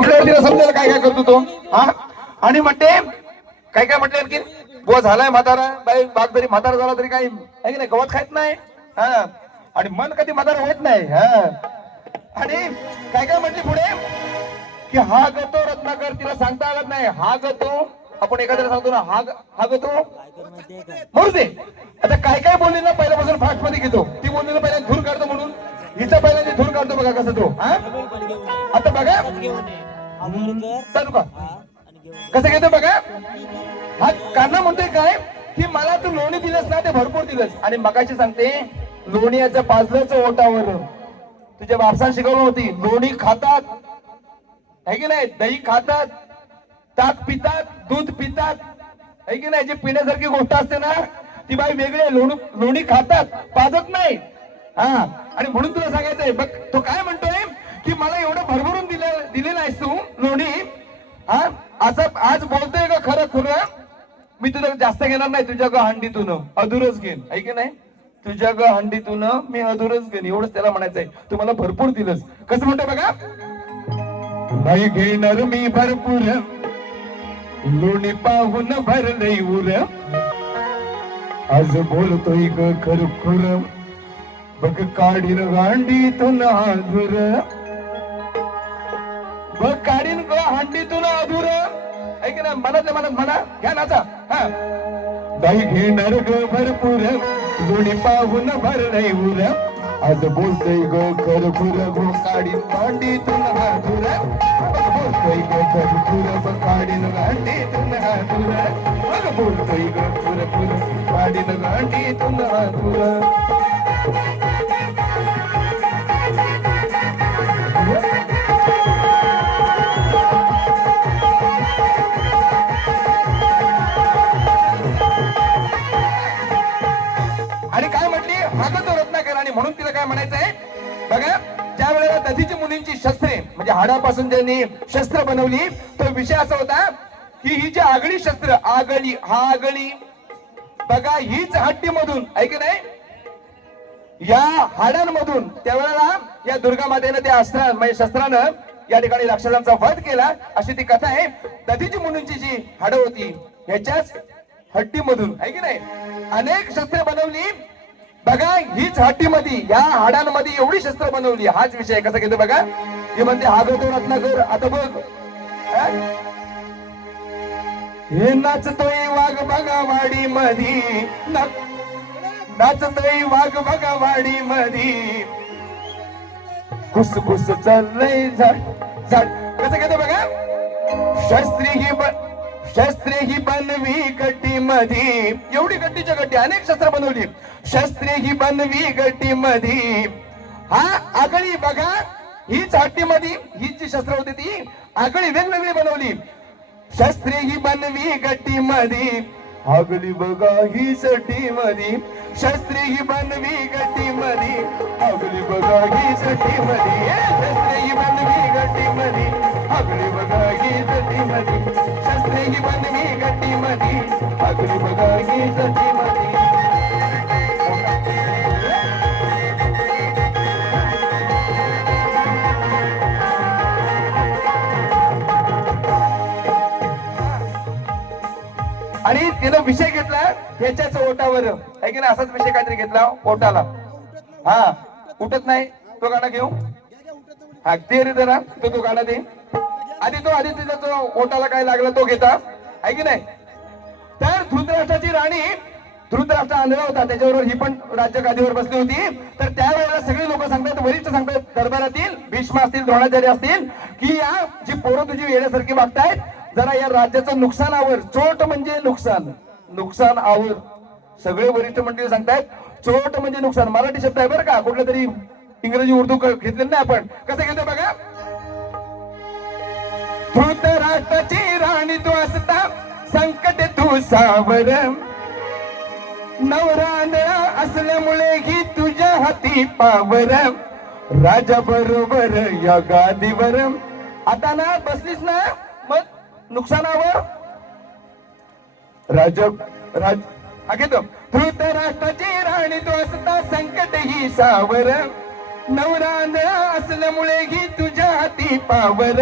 कुठल्या तिला समजायला काय काय करतो तो? हा? आणि म्हणते काय काय म्हटले आणखी? बुवा झालाय म्हातारा. बाई बाग जरी म्हातारा झाला तरी काही आहे की नाही? गवत खायत नाही. हा. आणि मन कधी म्हातारा होत नाही. हा. आणि काय काय म्हटले पुढे? की हा गतो रत्नाकर तिला सांगता आलं नाही. हा गतो आपण एखाद्याला सांगतो ना हा हा गतो मरू दे आता काय काय बोलली ना पहिल्यापासून फास्टमध्ये घेतो ती? बोलली ना पहिल्या धूर काढतो म्हणून. हिचा पहिल्यांदा धूर काढतो बघा कसं तो. हा? आता बघा. चालू का कसं घेतो बघा. हा कारणं म्हणतोय काय? की मला तू लोणी दिलंस ना ते भरपूर दिलंस. आणि मगाशी सांगते लोणीच्या पाजल्याच ओटावर तुझ्या बापसान शिकवलं होती लोणी खातात. है की नाही? दही खातात ताक पितात दूध पितात. है की नाही? जे पिण्यासारखी गोष्ट असते ना ती बाई वेगळी आहे. लोणी लोणी खातात पाजत नाही. हा आणि म्हणून तुला सांगायचंय बघ तो काय म्हणतोय? की मला एवढं भरभरून दिलं दिलेलं आहेस तू लोणी. हा? असं आज बोलतोय का खरं खुरं मी तुझं जास्त घेणार नाही तुझ्या ग हंडीतून. अधुरच घेईन. ऐक नाही? तुझ्या ग हंडीतून मी अधुरच घेईन. एवढंच त्याला म्हणायचंय. तू मला भरपूर दिलंस. कसं म्हणतोय बघा? नाही घेणार मी भरपूर. लोणी पाहून भरलंय उर आज बोलतोय ग खरखुर. बघ काढीन गांडीतून आधुर की नाही? मनातल्या मनात म्हणा. घ्या नाचा. हा. बाई घेणार ग भरपूर. लोणी पाहून भर नाही उर. आज बोलतोय ग खरखुर. गो पांडी तुन हातुर. बोलतोय ग खरखुर. बघ काढीन गांडीतून आधुर बघ बोलतोय ग खरखुर. काढीन गांडीतून हातुर. हाडापासून ज्यांनी शस्त्र बनवली. तो विषय असा होता की ही जी आगळी शस्त्र आगळी हा आगळी बघा हीच हट्टीमधून मधून ऐक नाही? या हाडांमधून त्यावेळेला या दुर्गा मातेनं त्या अस्त्र म्हणजे शस्त्रानं या ठिकाणी राक्षसांचा वध केला. अशी ती कथा आहे. दधीची मुलींची जी हाडं होती ह्याच्याच हट्टीमधून आहे की नाही? अनेक शस्त्र बनवली. बघा हीच हट्टीमध्ये या हाडांमध्ये एवढी शस्त्र बनवली. हाच विषय कसा घेतो बघा? ते म्हणते आगतो रत्नाकर आता बघ. हे? नाचतोय वाघ बघा वाडी मधी नाचतोय वाघ बघा वाडी मधी. कुस कुस चाललंय झाड झाड कसं घेतो बघा? शस्त्री ही शस्त्री ही बनवी गट्टी मध्ये एवढी गट्टीच्या गट्टी अनेक शस्त्र बनवली. शस्त्रे ही बनवी गट्टी मध्ये हा आगळी बघा. हीच हड्डी मध्ये ही जी शस्त्र होती ती आगळी वेगवेगळी बनवली. शस्त्रे ही बनवी गट्टी मध्ये आगली बघा ही सटी मध्ये शस्त्रे ही बनवी गट्टी मध्ये आगली बघा ही सटी मध्ये शस्त्रे ही बनवी गट्टी मध्ये आगली बघा ही सटी मध्ये शस्त्रे ही बनवी गट्टी मध्ये आगली बघा ही सटी मध्ये तिनं विषय घेतला ह्याच्याच ओटावर. आहे की नाही? असाच विषय काहीतरी घेतला ओटाला. हा उठत नाही तो गाणं घेऊ. हा ते रे जरा तो तो गाणं दे. आधी तो आधी तिचा जो ओटाला काय लागला तो घेता. आहे की नाही? तर धृतराष्ट्राची राणी धृतराष्ट्र आंधळा होता त्याच्याबरोबर ही पण राज्य गादीवर बसली होती. तर त्यावेळेला सगळे लोक सांगतात वरिष्ठ सांगतात दरबारातील भीष्म असतील द्रोणाचार्य असतील की या जी पोरं तुझी येण्यासारखी वागतायत जरा या राज्याचं नुकसानावर चोट म्हणजे नुकसान. नुकसान आवर. सगळे वरिष्ठ मंडळी सांगतायत चोट म्हणजे नुकसान. मराठी शब्द आहे बरं का कुठलं तरी इंग्रजी उर्दू क- नाही आपण. कसं घेतो बघा? धृतराष्ट्राची राणी तू असता संकट तू सावर. नवरा असल्यामुळे ही तुझ्या हाती पावर. राजा बरोबर या गादीवर. आता ना बसलीस ना? नुकसानावर? राजा राज धृत राष्ट्राची राणी तो असता संकट ही सावर. नवरा असल्यामुळे ही तुझ्या हाती पावर.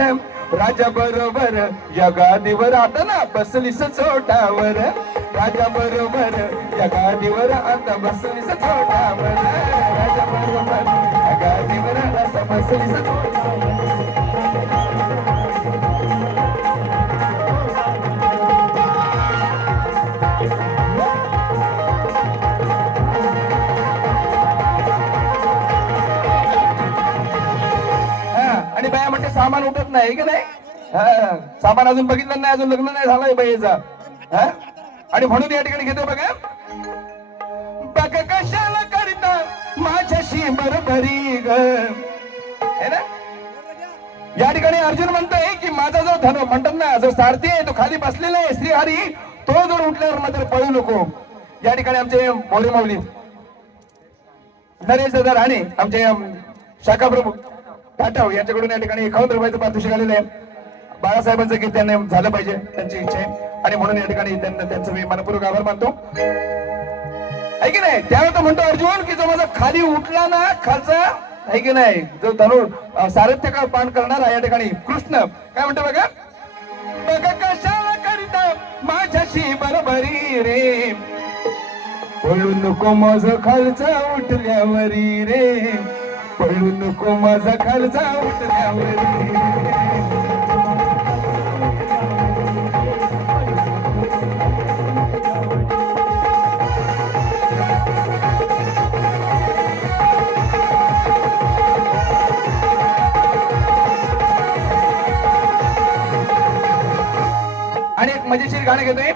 राजा बरोबर जगादीवर आता ना बसलीस चोटावर. राजा बरोबर जगादीवर आता बसलीस चोटावर. राजा बरोबर जगादीवर आता बसलीस चोटावर. सामान उठत नाही की नाही? सामान अजून बघितलं नाही अजून लग्न नाही झालंय बाईचा. आणि म्हणून या ठिकाणी घेतो बघा. बघ कशाला करता माझ्याशी बरोबरी ग. या ठिकाणी अर्जुन म्हणतोय की माझा जो धन म्हणतात ना जो सारथी आहे तो खाली बसलेला आहे श्रीहरी तो जर उठल्यावर मात्र पळू नको. या ठिकाणी आमचे मोरे माऊली नरेश दादा राणे आमचे शाखा प्रमुख टाटाव यांच्याकडून या ठिकाणी एकावन्न रुपयाचं पारितोषिक आलेलं आहे. बाळासाहेबांचं गीत त्यांना झालं पाहिजे त्यांची इच्छा आहे. आणि म्हणून या ठिकाणी त्यांना त्यांचं मी मनपूर्वक आभार मानतो. आहे की नाही? त्यावेळेस तो म्हणतो अर्जुन की जो माझा खाली उठला ना खालचा आहे की नाही? जो धनुर सारथ्य का पान करणारा या ठिकाणी कृष्ण. काय म्हणतो बघा? बघा कशाला करीता माझ्याशी बरोबरी रे. बोलू नको माझ खालचा उठल्यावरी रे. पळू नको माझा खालचा आणि एक मजेशीर गाणं घेतोय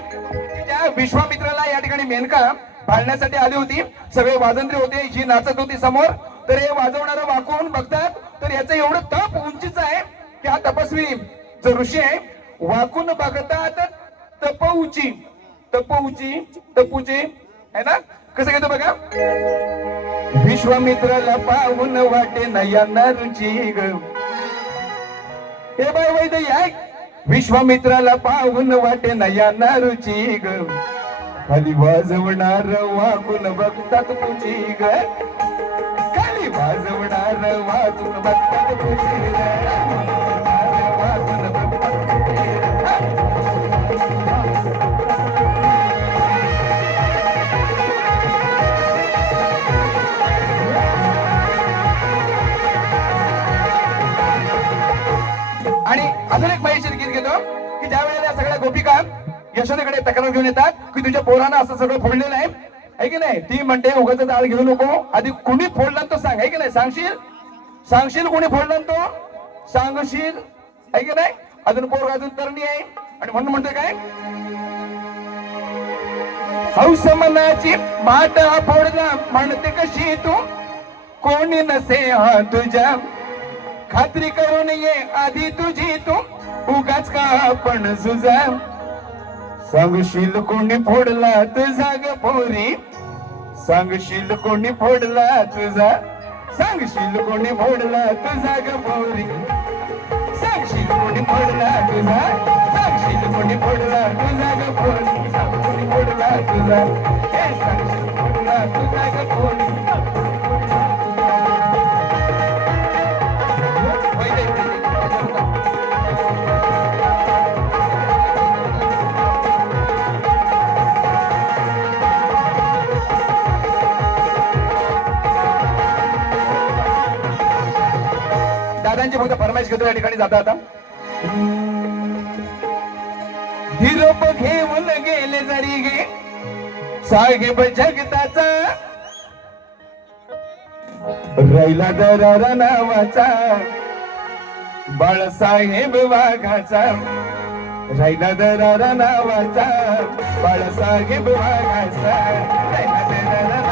त्या विश्वामित्राला या ठिकाणी मेनका भाळण्यासाठी आली होती. सगळे वाजंत्री होते जी नाचत होती समोर. तर हे वाजवणार वाकून बघतात. तर याचं एवढं तप उंचीच आहे की हा तपस्वी जो ऋषी आहे वाकून बघतात तपऊची. तपऊची तपूची. आहे ना? कसं घेतो बघा? विश्वामित्राला पाहून वाटे नयांना रुची ग. हे बाय वैद ऐक. विश्वामित्राला पाहून वाटे नया रुची ग. खाली वाजवणार वाकून बघतात तुझी ग. खाली वाजवणार वाजून बत्तक तुझी ग वाजवणार, आणि अजून एक मजेशीर गीत घेतो की ज्या वेळेला सगळ्या गोपिका यशोदेकडे तक्रार घेऊन येतात की तुझ्या पोरानं असं सगळं फोडलेलं आहे आहे की नाही? ती म्हणते उगाच डाळ घेऊ नको. आधी कुणी फोडला तो सांग. आहे की नाही? सांगशील? सांगशील कोणी फोडला तो सांगशील. आहे की नाही? अजून पोर अजून तरणी आहे. आणि म्हणून म्हणते काय? हौस मनाची बाट फोडला. म्हणते कशी तू? कोणी नसे हा तुझ्या? खात्री करून ये आधी तुझी तू. उगाच का आपण सुजा सांगशील कोणी फोडला तुझा ग पोरी? सांगशील कोणी फोडला तुझा? सांगशील कोणी फोडला तुझा ग पोरी? सांगशील कोणी फोडला तुझा? सांगशील कोणी फोडला तुझा ग पोरी? सांग कोणी फोडला तुझा? हे सांगशील फोडला तुझा ग पोरी? त्यांची फक्त फरमाईश घेतो या ठिकाणी जाता आता. हिरोप घेऊन गेले जरी गे. साहेब जगताचा राहिला दरारा नावाचा. बाळासाहेब वाघाचा. राहिला दरारा नावाचा. बाळासाहेब वाघाचा. राहिला दरारा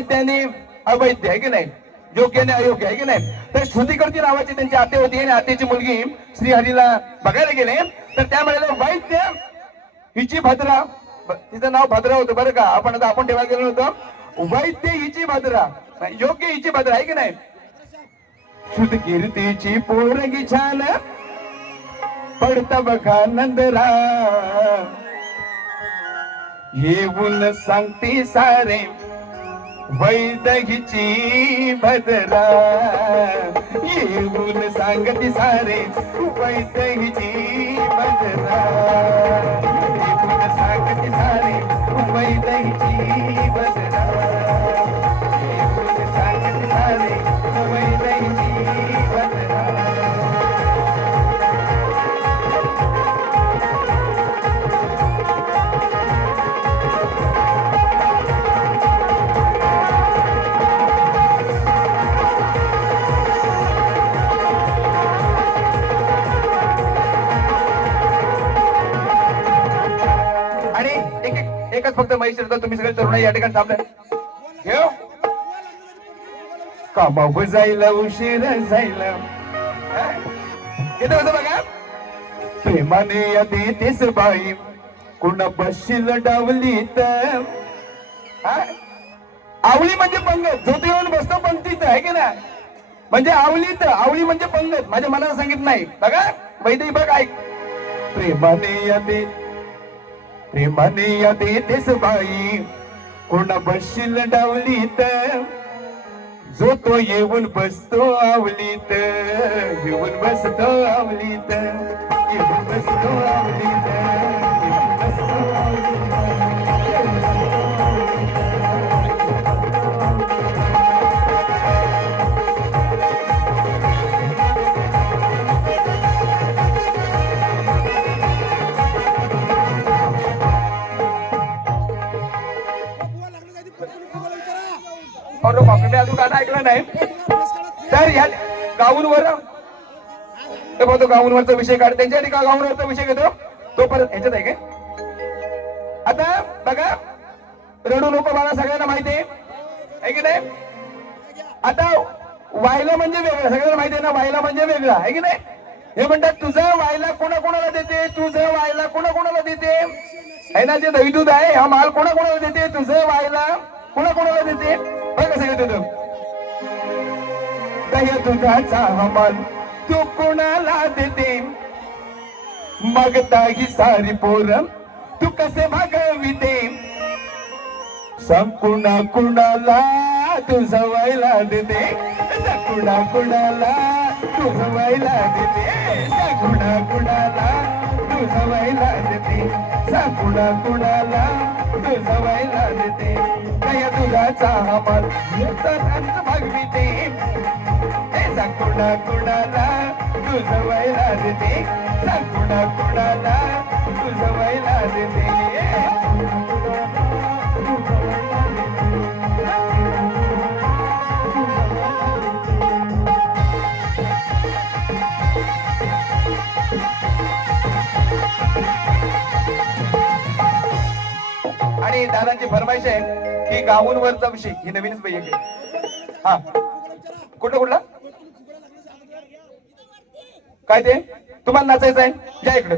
म्हणतो वैद्य आणि अवैध आहे की नाही? योग्य आणि अयोग्य आहे की नाही? तर श्रुतीकडची नावाची त्यांची आते होती आणि आतेची मुलगी श्रीहरीला बघायला गेले. तर त्या म्हणाले वैद्य हिची भद्रा. तिचं नाव भद्रा होतं बरं का? आपण आता आपण ठेवायला गेलो होतो वैद्य हिची भद्रा. योग्य हिची भद्रा आहे की नाही? शुद्ध कीर्तीची पोरगी छान पडता बघा नंदरा. येऊन सांगते सारे वैदहीची भद्रा. येऊन सांगती सारे वैदहीची भद्रा. एकच फक्त महेश तुम्ही सगळे तरुण या ठिकाणी थांबले. का कामावर जायला उशीर जायला येतं कसं बघा प्रेमाने यादी तेच बाई कुणा बशील डावली तर आवली म्हणजे पंगत जो तो येऊन बसतो पंक्तीत आहे की ना म्हणजे आवली तर आवली म्हणजे पंगत माझ्या मनाला सांगित नाही. बघा वैद्य बघ ऐक. प्रेमाने यादी प्रेमाने या देतेस बाई कोणा बसशील डावलीत? जो तो येऊन बसतो आवलीत. येऊन बसतो आवलीत. येऊन बसतो आवलीत. गाऊनवर. ते बघतो गाऊनवरचा विषय काढ. त्यांच्या का गाऊनवरचा विषय घेतो? तो परत ह्याच्यात आहे का आता बघा रडू नको मला सगळ्यांना माहिती आहे. की नाही? आता व्हायला म्हणजे वेगळं सगळ्यांना माहिती आहे ना व्हायला म्हणजे वेगळं आहे की नाही? हे म्हणतात तुझं व्हायला कोणाकोणाला देते? तुझं व्हायला कोणाकोणाला देते? आहे ना जे दही दूध आहे हा माल कोणा कोणाला देते? तुझं वायला कोणाकोणाला देते? बघ कसं घेतो दुधाचा हमाल तू कोणाला देते? मागता ही सारी पोरम तू कसे भागविते? संकुणा कुणाला तू जवायला देते? कुणा कुणाला तू जवायला देते? कुणा कुणाला तू जवायला देते? कुणा कुणाला तू जवायला देते? काय दुधाचा हमाल तर भागविते. कुणा कुणाला तू. जवायला देते कुणा कुणाला तू जवायला देते आणि दादांची फरमाईश आहे की गाऊन वर जमशी ही नवीनच पाहिजे हा. कुठलं कुठला? काय ते? तुम्हाला नाचायचं आहे या इकडे.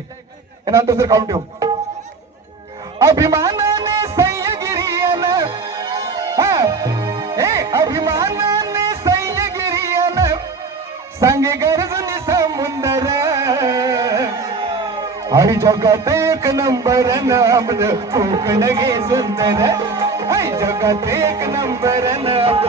नंतर सर काढून ठेवू. अभिमानाने सह्यगिरी हे. अभिमानाने सह्यगिरी सांगे गरजनी समुंदर आणि जगात एक नंबर नाम कोकण गे सुंदर. आई जगात एक नंबर नाम